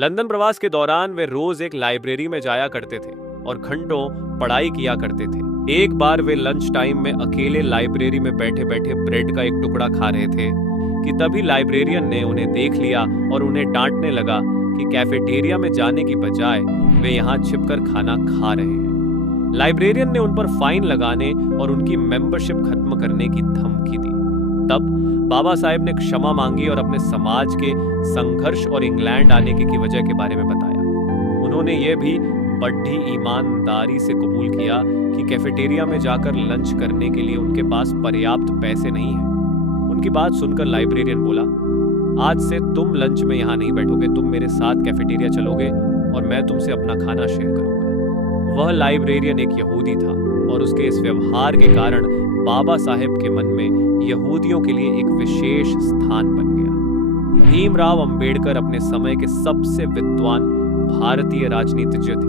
London प्रवास के दौरान वे रोज एक लाइब्रेरी में जाया करते थे और घंटों पढ़ाई किया करते थे। एक बार वे लंच टाइम में अकेले लाइब्रेरी में बैठे बैठे ब्रेड का एक टुकड़ा खा रहे थे कि तभी लाइब्रेरियन ने उन्हें देख लिया और उन्हें डांटने लगा कि कैफेटेरिया में जाने की बजाय वे यहाँ छिपकर खाना खा रहे हैं। लाइब्रेरियन ने उन पर फाइन लगाने और उनकी मेंबरशिप खत्म करने की धमकी दी। तब बाबा साहेब ने क्षमा मांगी और अपने समाज के संघर्ष और इंग्लैंड आने की वजह के बारे में बताया। उन्होंने ये भी बड़ी ईमानदारी से कबूल किया कि कैफेटेरिया में जाकर लंच करने के लिए उनके पास पर्याप्त पैसे नहीं हैं। उनकी बात सुनकर लाइब्रेरियन बोला, आज से तुम लंच में यहाँ नहीं बैठोगे, तुम मेरे साथ कैफेटेरिया चलोगे और मैं तुमसे अपना खाना शेयर करूंगा। वह लाइब्रेरियन एक यहूदी था और उसके इस व्यवहार के कारण बाबा साहेब के मन में यहूदियों के लिए एक विशेष स्थान बन गया। भीमराव अंबेडकर अपने समय के सबसे विद्वान भारतीय राजनीतिज्ञ थे।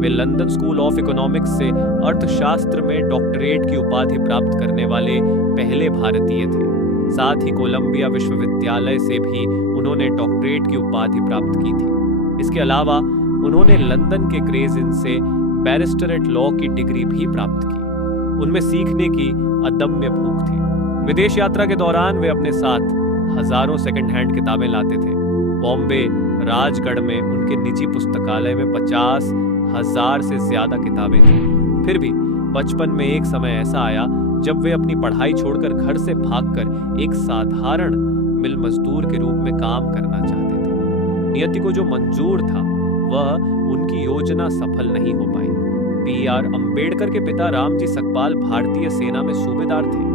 वे लंदन स्कूल ऑफ इकोनॉमिक्स से अर्थशास्त्र में डॉक्टरेट की उपाधि प्राप्त करने वाले पहले भारतीय थे। साथ ही कोलंबिया विश्वविद्यालय से भी उन्होंने डॉक्टरेट की उपाधि प्राप्त की थी। इसके अलावा उन्होंने लंदन के ग्रेज इन से बैरिस्टरेट लॉ की डिग्री भी प्राप्त की। उनमें सीखने की अदम्य भूख थी। विदेश यात्रा के दौरान वे अपने साथ हजारों सेकंड हैंड किताबें लाते थे। बॉम्बे राजगढ़ में उनके निजी पुस्तकालय में 50,000 से ज्यादा किताबें थी। फिर भी बचपन में एक समय ऐसा आया जब वे अपनी पढ़ाई छोड़कर घर से भागकर एक साधारण मिल मजदूर के रूप में काम करना चाहते थे। नियति को जो मंजूर था वह उनकी योजना सफल नहीं हो पाई। पी.आर. अंबेडकर के पिता रामजी सकपाल भारतीय सेना में सूबेदार थे।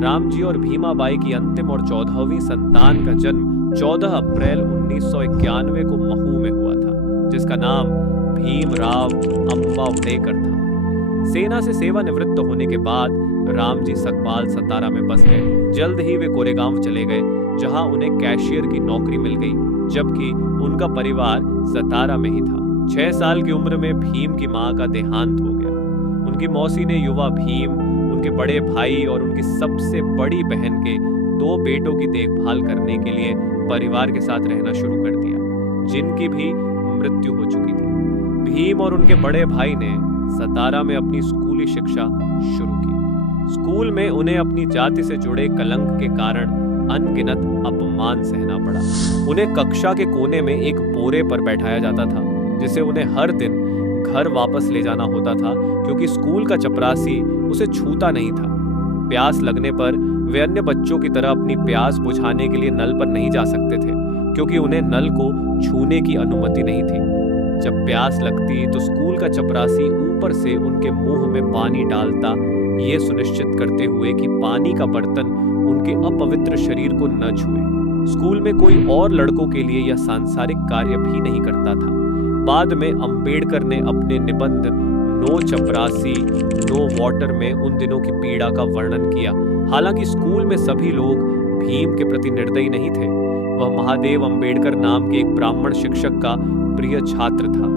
रामजी और भीमाबाई की अंतिम और 14वीं संतान का जन्म 14 अप्रैल 1991 को महू में हुआ था, जिसका नाम भीमराव अंबावडेकर था। सेना से सेवानिवृत्त होने के बाद रामजी सकपाल सतारा में बस गए। जल्द ही वे कोरेगांव चले गए, जहां उन्हें कैशियर की नौकरी मिल गई, जबकि उनका परिवार सतारा में ही था। 6 साल की उम्र में भीम की मां का देहांत हो गया। उनकी मौसी ने युवा भीम, उनके बड़े भाई और उनकी सबसे बड़ी बहन के 2 बेटों की देखभाल करने के लिए परिवार के साथ रहना शुरू कर दिया, जिनकी भी मृत्यु हो चुकी थी। भीम और उनके बड़े भाई ने सतारा में अपनी स्कूली शिक्षा शुरू की। स्कूल में उन्हें अपनी जाति से जुड़े कलंक के कारण अनगिनत अपमान सहना पड़ा। उन्हें कक्षा के कोने में एक बोरे पर बैठाया जाता था, जिसे उन्हें हर दिन घर वापस ले जाना होता था, क्योंकि स्कूल का चपरासी उसे छूता नहीं था। प्यास लगने पर वे अन्य बच्चों की तरह अपनी प्यास बुझाने के लिए नल पर नहीं जा सकते थे, क्योंकि उन्हें नल को छूने की अनुमति नहीं थी। जब प्यास लगती तो स्कूल का चपरासी ऊपर से उनके मुंह में पानी डालता, ये सुनिश्चित करते हुए कि पानी का बर्तन उनके अपवित्र शरीर को न छुए। स्कूल में कोई और लड़कों के लिए यह सांसारिक कार्य भी नहीं करता था। बाद में अंबेडकर ने अपने निबंध नो चपरासी नो वाटर में उन दिनों की पीड़ा का वर्णन किया। हालांकि स्कूल में सभी लोग भीम के प्रति निर्दयी नहीं थे। वह महादेव अंबेडकर नाम के एक ब्राह्मण शिक्षक का प्रिय छात्र था।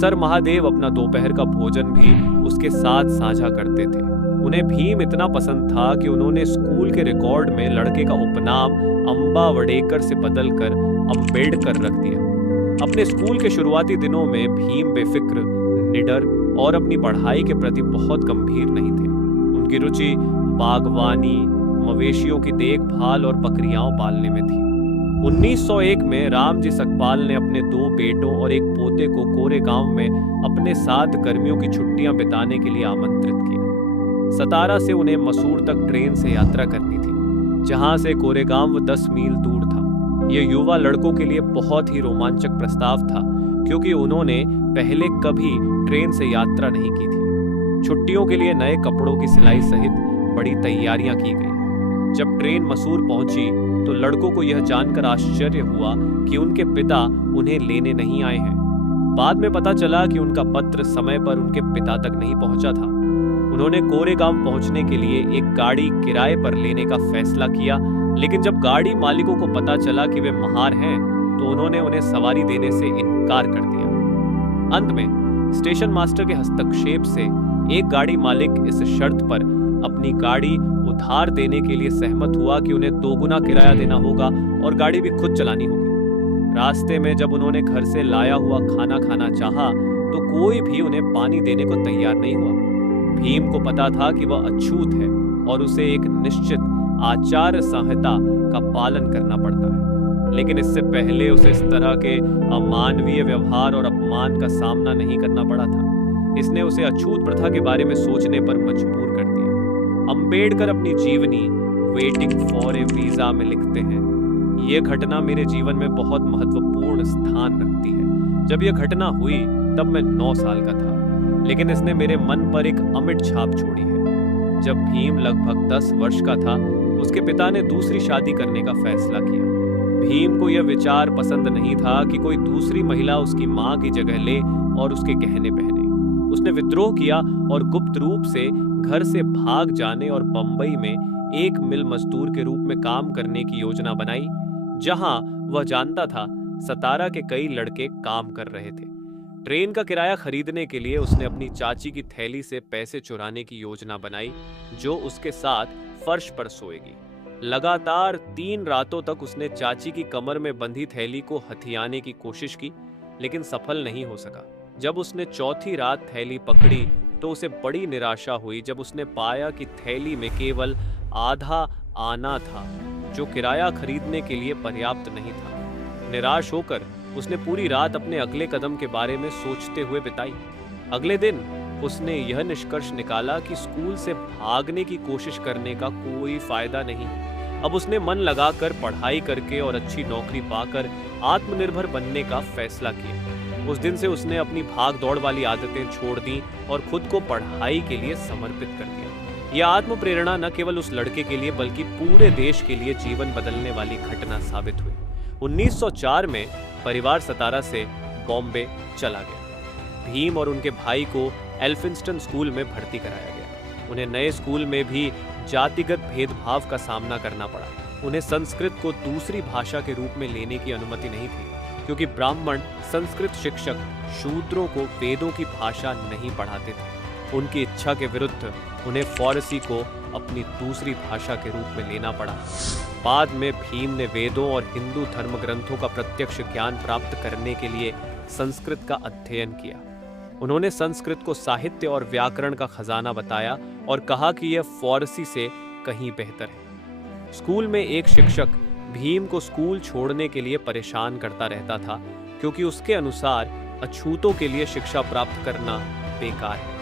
सर महादेव अपना दोपहर का भोजन भी उसके साथ साझा करते थे। उन्हें भीम इतना पसंद था कि उन्होंने स्कूल के रिकॉर्ड में लड़के का उपनाम अंबावडेकर से बदलकर अंबेडकर रख दिया। अपने स्कूल के शुरुआती दिनों में भीम बेफिक्र, निडर और अपनी पढ़ाई के प्रति बहुत गंभीर नहीं थे। उनकी रुचि बागवानी, मवेशियों की देखभाल और बकरियां पालने में थी। 1901 में रामजी सकपाल ने अपने 2 बेटों और एक पोते को कोरेगांव में अपने साथ गर्मियों की छुट्टियां बिताने के लिए आमंत्रित किया। सतारा से उन्हें मसूर तक ट्रेन से यात्रा करनी थी, जहां से कोरेगांव 10 मील दूर था। यह युवा लड़कों के लिए बहुत ही रोमांचक प्रस्ताव था, क्योंकि उन्होंने पहले कभी ट्रेन से यात्रा नहीं की थी। छुट्टियों के लिए नए कपड़ों की सिलाई सहित बड़ी तैयारियां की गई। जब ट्रेन मसूर पहुंची तो लड़कों को यह जानकर आश्चर्य हुआ कि उनके पिता उन्हें लेने नहीं आए हैं। बाद में पता चला कि उनका पत्र समय पर उनके पिता तक नहीं पहुंचा था। उन्होंने कोरेगांव पहुंचने के लिए एक गाड़ी किराए पर लेने का फैसला किया, लेकिन जब गाड़ी मालिकों को पता चला कि वे महार हैं, तो उन्होंने उन्हें सवारी देने से इनकार कर दिया। अंत में स्टेशन मास्टर के हस्तक्षेप से एक गाड़ी मालिक इस शर्त पर अपनी गाड़ी उधार देने के लिए सहमत हुआ कि उन्हें 2 गुना किराया देना होगा और गाड़ी भी खुद चलानी होगी। रास्ते में जब उन्होंने घर से लाया हुआ खाना खाना चाहा तो कोई भी उन्हें पानी देने को तैयार नहीं हुआ। भीम को पता था कि वह अछूत है और उसे एक निश्चित आचार संहिता का पालन करना पड़ता है, लेकिन इससे पहले उसे इस तरह के अमानवीय व्यवहार और अपमान का सामना नहीं करना पड़ा था। इसने उसे अछूत प्रथा के बारे में सोचने पर मजबूर कर दिया। अंबेडकर अपनी जीवनी वेटिंग फॉर ए वीजा में लिखते हैं, यह घटना मेरे जीवन में बहुत महत्वपूर्ण स्थान रखती है। जब यह घटना हुई तब मैं 9 साल का था, लेकिन इसने मेरे मन पर एक अमिट छाप छोड़ी है। जब भीम लगभग 10 वर्ष का था, उसके पिता ने दूसरी शादी करने का फैसला किया। भीम को यह विचार पसंद नहीं था कि कोई दूसरी महिला उसकी मां की जगह ले और उसके गहने पहने। उसने विद्रोह किया और गुप्त रूप से घर से भाग जाने और बंबई में एक मिल मजदूर के रूप में काम करने की योजना बनाई, जहां वह जानता था सतारा के कई लड़के काम कर रहे थे। ट्रेन का किराया खरीदने के लिए उसने अपनी चाची की थैली से पैसे चुराने की योजना बनाई, जो उसके साथ फर्श पर सोएगी। लगातार 3 रातों तक उसने चाची की कमर में बंधी थैली को हथियाने की कोशिश की, लेकिन सफल नहीं हो सका। जब उसने चौथी रात थैली पकड़ी तो उसे बड़ी निराशा हुई जब उसने पाया कि थैली में केवल आधा आना था, जो किराया खरीदने के लिए पर्याप्त नहीं था। निराश होकर उसने पूरी रात अपने अगले कदम के बारे में सोचते हुए बिताई। अगले दिन उसने यह निष्कर्ष निकाला कि स्कूल से भागने की कोशिश करने का कोई फायदा नहीं। अब उसने मन लगाकर पढ़ाई करके और अच्छी नौकरी पाकर आत्मनिर्भर बनने का फैसला किया। उस दिन से उसने अपनी भाग दौड़ वाली आदतें छोड़ दी और खुद को पढ़ाई के लिए समर्पित कर दिया। यह आत्म प्रेरणा न केवल उस लड़के के लिए बल्कि पूरे देश के लिए जीवन बदलने वाली घटना साबित हुई। 1904 में परिवार सतारा से बॉम्बे चला गया। भीम और उनके भाई को एल्फिंस्टन स्कूल में भर्ती कराया गया। उन्हें नए स्कूल में भी जातिगत भेदभाव का सामना करना पड़ा। उन्हें संस्कृत को दूसरी भाषा के रूप में लेने की अनुमति नहीं थी, क्योंकि ब्राह्मण संस्कृत शिक्षक शूद्रों को वेदों की भाषा नहीं पढ़ाते थे। उनकी इच्छा के विरुद्ध उन्हें फारसी को अपनी दूसरी भाषा के रूप में लेना पड़ा। बाद में भीम ने वेदों और हिंदू धर्म ग्रंथों का प्रत्यक्ष ज्ञान प्राप्त करने के लिए संस्कृत का अध्ययन किया। उन्होंने संस्कृत को साहित्य और व्याकरण का खजाना बताया और कहा कि यह फारसी से कहीं बेहतर है। स्कूल में एक शिक्षक भीम को स्कूल छोड़ने के लिए परेशान करता रहता था, क्योंकि उसके अनुसार अछूतों के लिए शिक्षा प्राप्त करना बेकार है।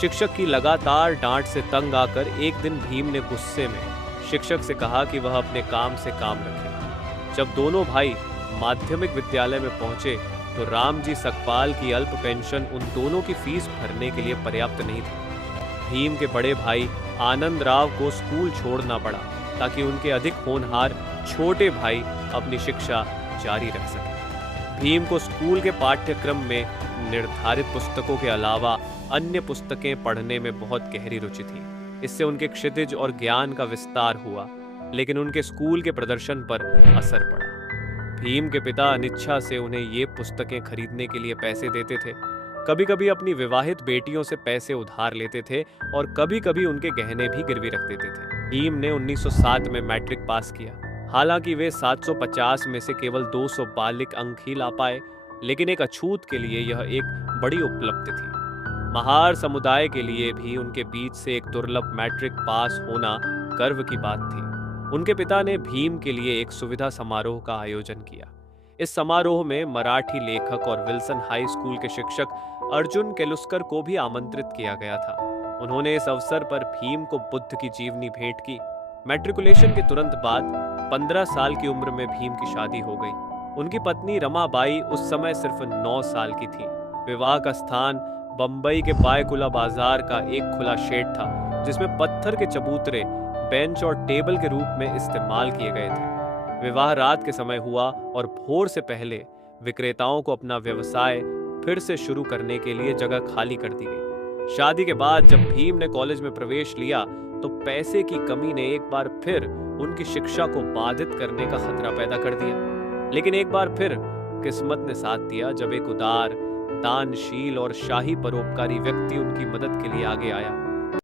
शिक्षक की लगातार डांट से तंग आकर एक दिन भीम ने गुस्से में शिक्षक से कहा कि वह अपने काम से काम रखे। जब दोनों भाई माध्यमिक विद्यालय में पहुंचे तो रामजी सकपाल की अल्प पेंशन उन दोनों की फीस भरने के लिए पर्याप्त नहीं थी। भीम के बड़े भाई आनंद राव को स्कूल छोड़ना पड़ा ताकि उनके अधिक होनहार छोटे भाई अपनी शिक्षा जारी रख सकें। भीम को स्कूल के पाठ्यक्रम में निर्धारित पुस्तकों के अलावा अन्य पुस्तकें पढ़ने में बहुत गहरी रुचि थी। इससे उनके क्षितिज और ज्ञान का विस्तार हुआ, लेकिन उनके स्कूल के प्रदर्शन पर असर पड़ा। भीम के पिता अनिच्छा से उन्हें ये पुस्तकें खरीदने के लिए पैसे देते थे। कभी कभी अपनी विवाहित बेटियों से पैसे उधार लेते थे और कभी कभी उनके गहने भी गिरवी रख देते थे। भीम ने 1907 में मैट्रिक पास किया। हालांकि वे 750 में से केवल 242 अंक ही ला पाए, लेकिन एक अछूत के लिए यह एक बड़ी उपलब्धि थी। महार समुदाय के लिए भी उनके बीच से एक दुर्लभ मैट्रिक पास होना गर्व की बात थी। उनके पिता ने भीम के लिए एक सुविधा समारोह का आयोजन किया। इस समारोह में मराठी लेखक और विल्सन हाई स्कूल के शिक्षक अर्जुन केलुस्कर को भी आमंत्रित किया गया था। उन्होंने इस अवसर पर भीम को बुद्ध की जीवनी भेंट की। मैट्रिकुलेशन के तुरंत बाद 15 साल की उम्र में भीम की शादी हो गई। उनकी पत्नी रमाबाई उस समय सिर्फ 9 साल की थी। विवाह का स्थान बंबई के पायकुला बाजार का एक खुला शेड था, जिसमें पत्थर के चबूतरे बेंच और टेबल के रूप में इस्तेमाल किए गए थे। विवाह रात के समय हुआ और भोर से पहले विक्रेताओं को अपना व्यवसाय फिर से शुरू करने के लिए जगह खाली कर दी गई। शादी के बाद जब भीम ने कॉलेज में प्रवेश लिया तो पैसे की कमी ने एक बार फिर उनकी शिक्षा को बाधित करने का खतरा पैदा कर दिया। लेकिन एक बार फिर किस्मत ने साथ दिया जब एक उदार, दानशील और शाही परोपकारी व्यक्ति उनकी मदद के लिए आगे आया।